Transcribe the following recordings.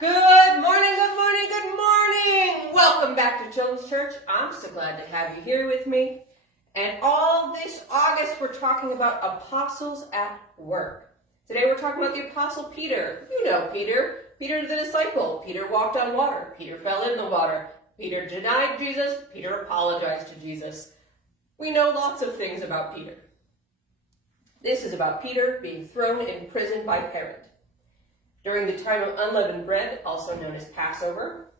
Good morning, good morning, good morning! Welcome back to Children's Church. I'm so glad to have you here with me. And all this August, we're talking about apostles at work. Today we're talking about the Apostle Peter. You know Peter. Peter the disciple. Peter walked on water. Peter fell in the water. Peter denied Jesus. Peter apologized to Jesus. We know lots of things about Peter. This is about Peter being thrown in prison by Herod during the time of unleavened bread, also known as Passover.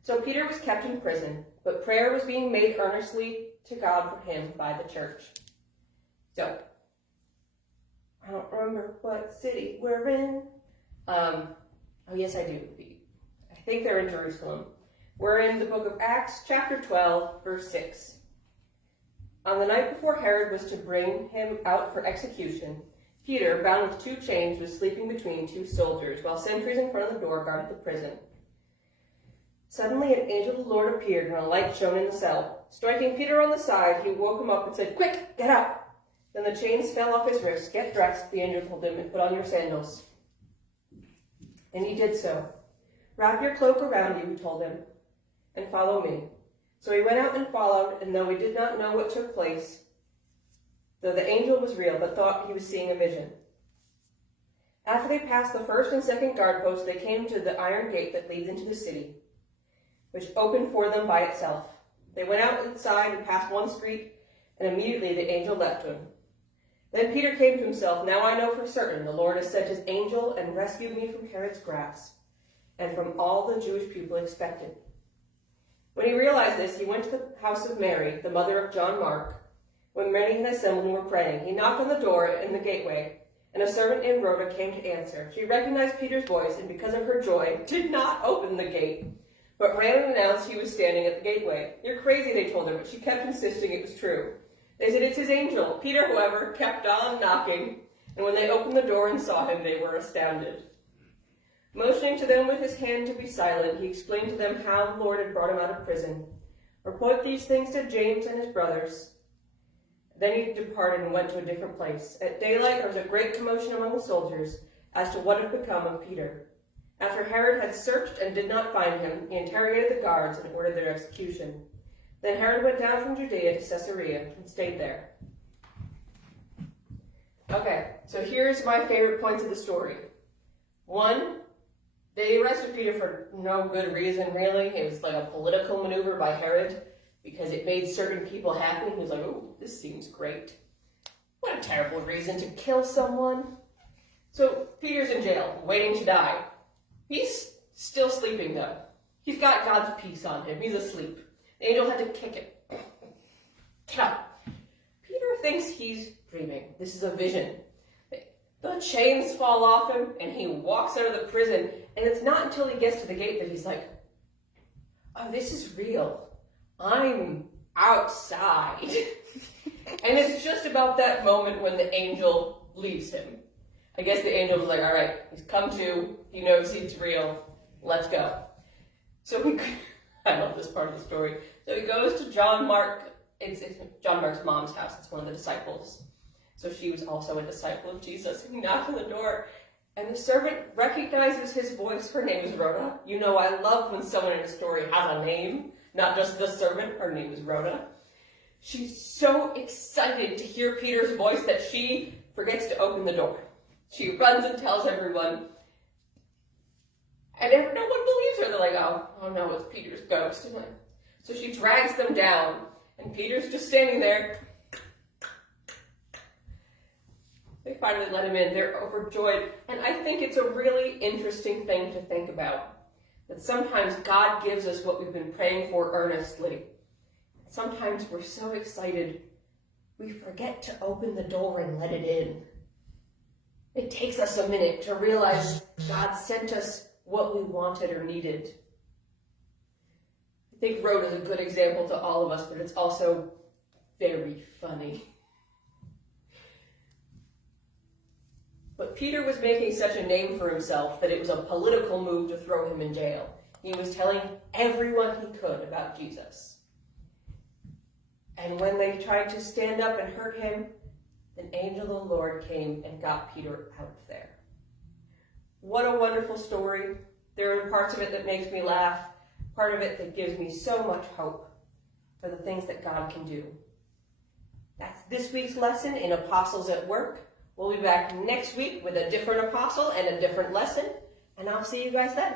So Peter was kept in prison, but prayer was being made earnestly to God for him by the church. So, I don't remember what city we're in. Oh yes, I do. I think they're in Jerusalem. We're in the book of Acts, chapter 12, verse 6. On the night before Herod was to bring him out for execution, Peter, bound with 2 chains, was sleeping between 2 soldiers, while sentries in front of the door guarded the prison. Suddenly an angel of the Lord appeared, and a light shone in the cell. Striking Peter on the side, he woke him up and said, "Quick, get up!" Then the chains fell off his wrists. "Get dressed," the angel told him, "and put on your sandals." And he did so. "Wrap your cloak around you," he told him, "and follow me." So he went out and followed, and though he did not know what took place, though the angel was real, but thought he was seeing a vision. After they passed the first and second guard posts, they came to the iron gate that leads into the city, which opened for them by itself. They went out inside and passed one street, and immediately the angel left him. Then Peter came to himself. "Now I know for certain the Lord has sent his angel and rescued me from Herod's grasp, and from all the Jewish people expected." When he realized this, he went to the house of Mary, the mother of John Mark. When many had assembled and were praying, he knocked on the door in the gateway, and a servant named Rhoda came to answer. She recognized Peter's voice, and because of her joy, did not open the gate, but ran and announced he was standing at the gateway. "You're crazy," they told her, but she kept insisting it was true. They said, "It's his angel." Peter, however, kept on knocking, and when they opened the door and saw him, they were astounded. Motioning to them with his hand to be silent, he explained to them how the Lord had brought him out of prison. "Report these things to James and his brothers." Then he departed and went to a different place. At daylight there was a great commotion among the soldiers as to what had become of Peter. After Herod had searched and did not find him, he interrogated the guards and ordered their execution. Then Herod went down from Judea to Caesarea and stayed there. Okay, so here's my favorite points of the story. 1, they arrested Peter for no good reason, really. It was like a political maneuver by Herod because it made certain people happy. He was like, "Oh, this seems great. What a terrible reason to kill someone." So Peter's in jail, waiting to die. He's still sleeping, though. He's got God's peace on him. He's asleep. The angel had to kick him. Get up. Peter thinks he's dreaming. This is a vision. The chains fall off him, and he walks out of the prison. And it's not until he gets to the gate that he's like, "Oh, this is real. I'm outside." And it's just about that moment when the angel leaves him. I guess the angel was like, "All right, he's come to. He knows it's real. Let's go." So I love this part of the story. So he goes to John Mark. It's John Mark's mom's house. It's one of the disciples. So she was also a disciple of Jesus. And he knocked on the door, and the servant recognizes his voice. Her name is Rhoda. You know, I love when someone in a story has a name, not just the servant. Her name is Rhoda. She's so excited to hear Peter's voice that she forgets to open the door. She runs and tells everyone, and no one believes her. They're like, oh no, it's Peter's ghost. So she drags them down, and Peter's just standing there. They finally let him in. They're overjoyed. And I think it's a really interesting thing to think about, that sometimes God gives us what we've been praying for earnestly. Sometimes we're so excited, we forget to open the door and let it in. It takes us a minute to realize God sent us what we wanted or needed. I think Rhoda is a good example to all of us, but it's also very funny. But Peter was making such a name for himself that it was a political move to throw him in jail. He was telling everyone he could about Jesus. And when they tried to stand up and hurt him, an angel of the Lord came and got Peter out of there. What a wonderful story There are parts of it that makes me laugh, part of it that gives me so much hope for the things that God can do. That's this week's lesson in Apostles at Work. We'll be back next week with a different apostle and a different lesson, and I'll see you guys then.